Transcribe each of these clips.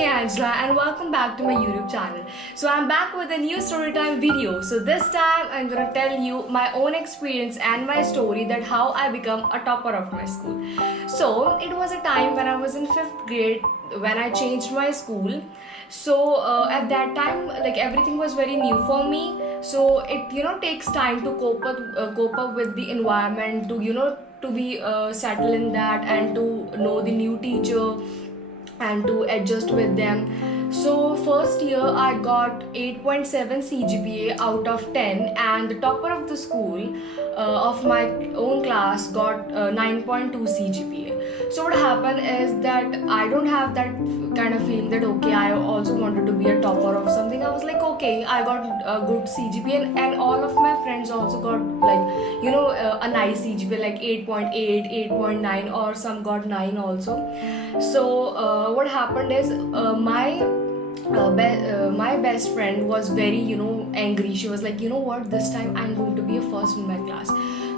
me Angela and welcome back to my YouTube channel. So I'm back with a new storytime video. So this time I'm gonna tell you my own experience and my story that how I become a topper of my school. So it was a time when I was in 5th grade when I changed my school. So at that time like everything was very new for me. So it takes time to cope up with the environment, to be settled in that and to know the new teacher and to adjust with them. So first year I got 8.7 CGPA out of 10, and the topper of the school of my own class got 9.2 CGPA. So what happened is that I don't have that kind of feeling that okay, I also wanted to be a topper of something. I was like okay, I got a good CGPA, and all of my friends also got like a nice CGPA like 8.8, 8.9, or some got 9 also. So what happened is my best friend was very angry. She was like, you know what, this time I'm going to be a first in my class.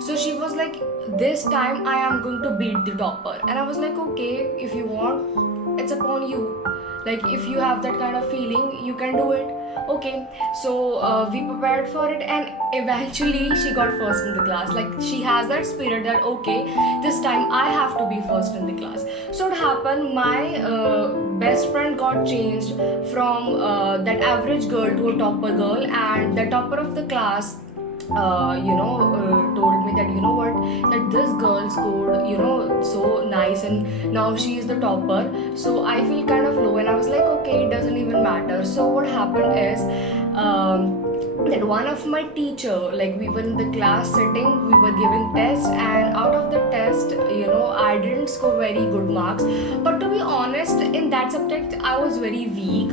So she was like, this time I am going to beat the topper. And I was like, okay, if you want, it's upon you. Like if you have that kind of feeling, you can do it. Okay, so we prepared for it, and eventually she got first in the class. Like she has that spirit that okay, this time I have to be first in the class. So what happened, my best friend got changed from that average girl to a topper girl, and the topper of the class told me that you know what, that this girl scored so nice and now she is the topper. So I feel kind of low, and I was like okay, it doesn't even matter. So what happened is that one of my teacher, like we were in the class sitting, we were giving tests, and out of the test I didn't score very good marks. But to be honest, in that subject I was very weak,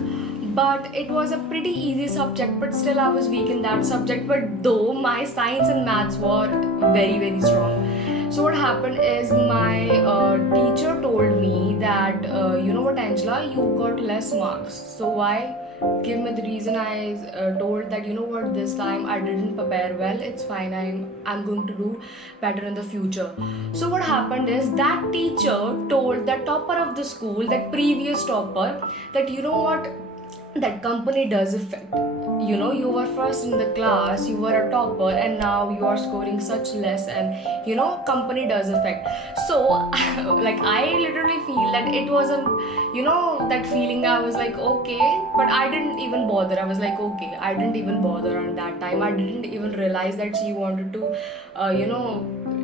but it was a pretty easy subject, but still I was weak in that subject. But though my science and maths were very strong. So what happened is my teacher told me that you know what, Angela, you got less marks. So why? Give me the reason. I told that you know what, this time I didn't prepare well, it's fine, I'm going to do better in the future. So what happened is that teacher told that topper of the school, that previous topper, that you know what, that company does affect. You were first in the class, you were a topper, and now you are scoring such less, and company does affect. So like I literally feel that it was a that feeling. I was like okay, but I didn't even bother. I was like okay, I didn't even bother on that time. I didn't even realize that she wanted to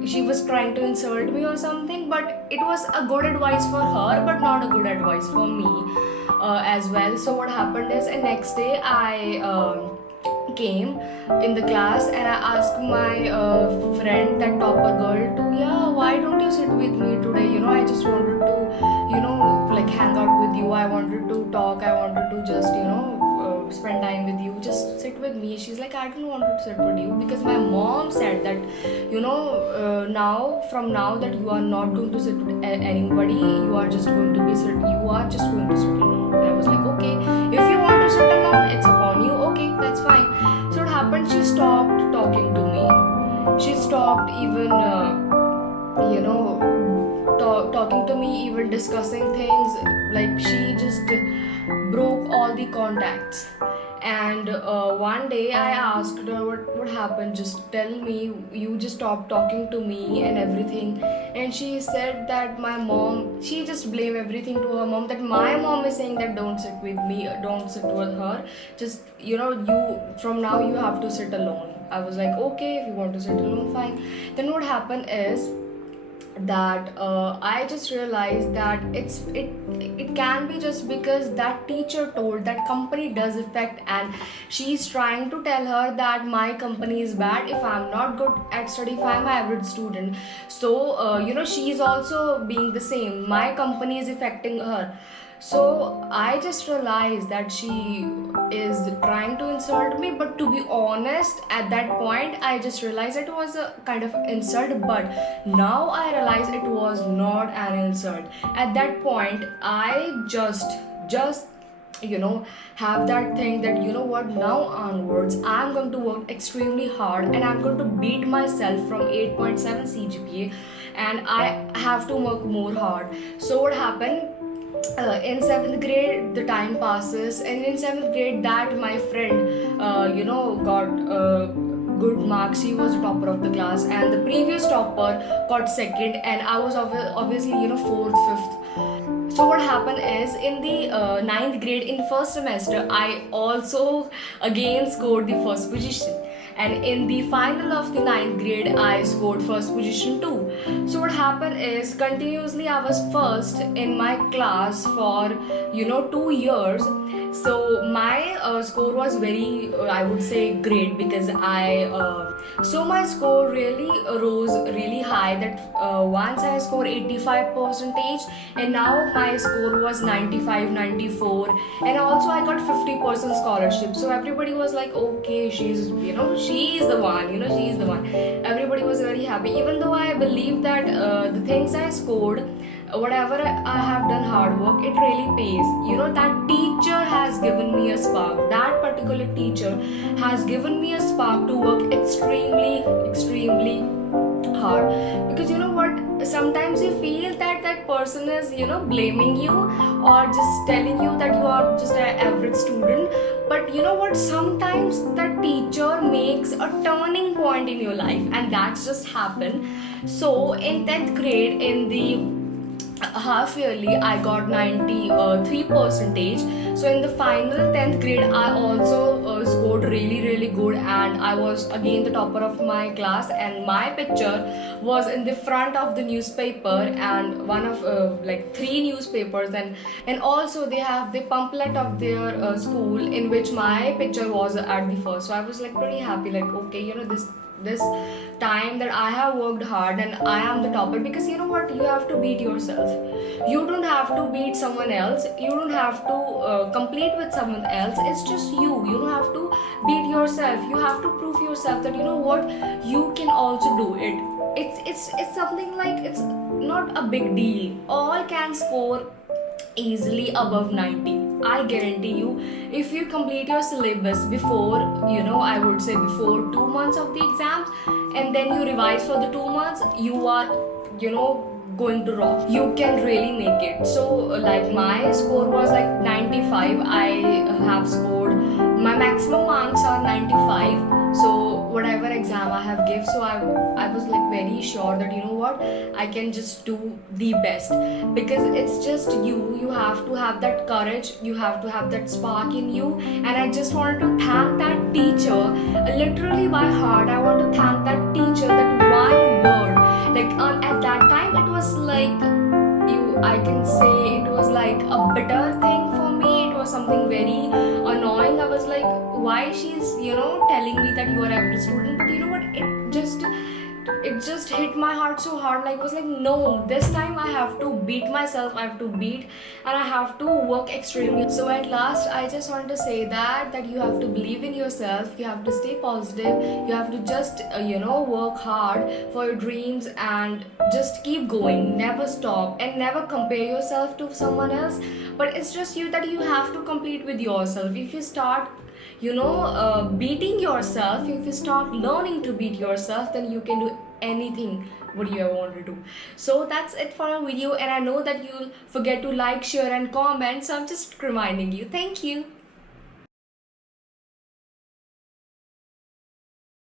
she was trying to insult me or something. But it was a good advice for her, but not a good advice for me as well. So what happened is, next day I came in the class, and I asked my friend, that topper girl, to yeah, why don't you sit with me today? I just wanted to like hang out with you. I wanted to talk. I wanted to just spend time with you. Just sit with me. She's like, I don't want to sit with you because my mom said that now from now that you are not going to sit with anybody. You are just going to sit alone. And I was like okay, if you want to sit alone, it's upon you. Okay, that's fine. So what happened, she stopped talking to me. She stopped even talking to me, even discussing things. Like she just broke all the contacts. And one day I asked her what happened, just tell me, you just stopped talking to me and everything. And she said that my mom, she just blamed everything to her mom, that my mom is saying that don't sit with me, don't sit with her, just you from now you have to sit alone. I was like okay, if you want to sit alone, fine. Then what happened is that I just realized that it can be just because that teacher told that company does affect, and she's trying to tell her that my company is bad. If I'm not good at study, if I'm an average student, so she's also being the same, my company is affecting her. So I just realized that she is trying to insult me. But to be honest, at that point I just realized it was a kind of insult, but now I realize it was not an insult. At that point I just have that thing that what, now onwards I'm going to work extremely hard, and I'm going to beat myself from 8.7 CGPA, and I have to work more hard. So what happened, in seventh grade the time passes, and in seventh grade that my friend got good marks. She was the topper of the class, and the previous topper got second, and I was obviously fourth, fifth. So what happened is, in the ninth grade, in first semester, I also again scored the first position, and in the final of the ninth grade I scored first position too. So what happened is, continuously I was first in my class for 2 years. So my score was very I would say great, because my score really rose really high, that once I scored 85 percentage, and now my score was 95, 94, and also I got 50% scholarship. So everybody was like, okay, she's she is the one, she is the one. Everybody was very happy, even though I believe that the things I scored, whatever I have done hard work, it really pays. That teacher has given me a spark. That particular teacher has given me a spark to work extremely, extremely hard. Because you know what? Sometimes you feel that that person is, blaming you, or just telling you that you are just an average student. But you know what? Sometimes that teacher makes a turning point in your life, and that's just happened. So in 10th grade, in the half yearly, I got 93 percentage. So in the final 10th grade I also scored really, really good, and I was again the topper of my class, and my picture was in the front of the newspaper, and one of like 3 newspapers, and also they have the pamphlet of their school, in which my picture was at the first. So I was like pretty happy, like okay, this time that I have worked hard and I am the topper. Because you know what, you have to beat yourself. You don't have to beat someone else, you don't have to compete with someone else. It's just you don't have to beat yourself. You have to prove yourself that you know what, you can also do it. It's something like, it's not a big deal. All can score easily above 90. I guarantee you, if you complete your syllabus before, I would say before 2 months of the exams, and then you revise for the 2 months, you are, going to rock. You can really make it. So like my score was like 95. I have scored, my maximum marks are 95. So whatever exam I have give, so I was like very sure that you know what, I can just do the best. Because it's just you have to have that courage, you have to have that spark in you. And I just wanted to thank that teacher, literally by heart. I want to thank that teacher, that one word. Like at that time it was like, I can say it was like a bitter thing for me. It was something very annoying. I was like, why she's telling me that you are average student? But you know what, it just hit my heart so hard. Like, I was like, no, this time I have to beat myself, I have to beat, and I have to work extremely. So at last I just want to say that you have to believe in yourself, you have to stay positive, you have to just work hard for your dreams, and just keep going, never stop, and never compare yourself to someone else. But it's just you, that you have to compete with yourself. If you start beating yourself, if you start learning to beat yourself, then you can do anything what you ever want to do. So that's it for our video, and I know that you'll forget to like, share and comment, so I'm just reminding you. Thank you.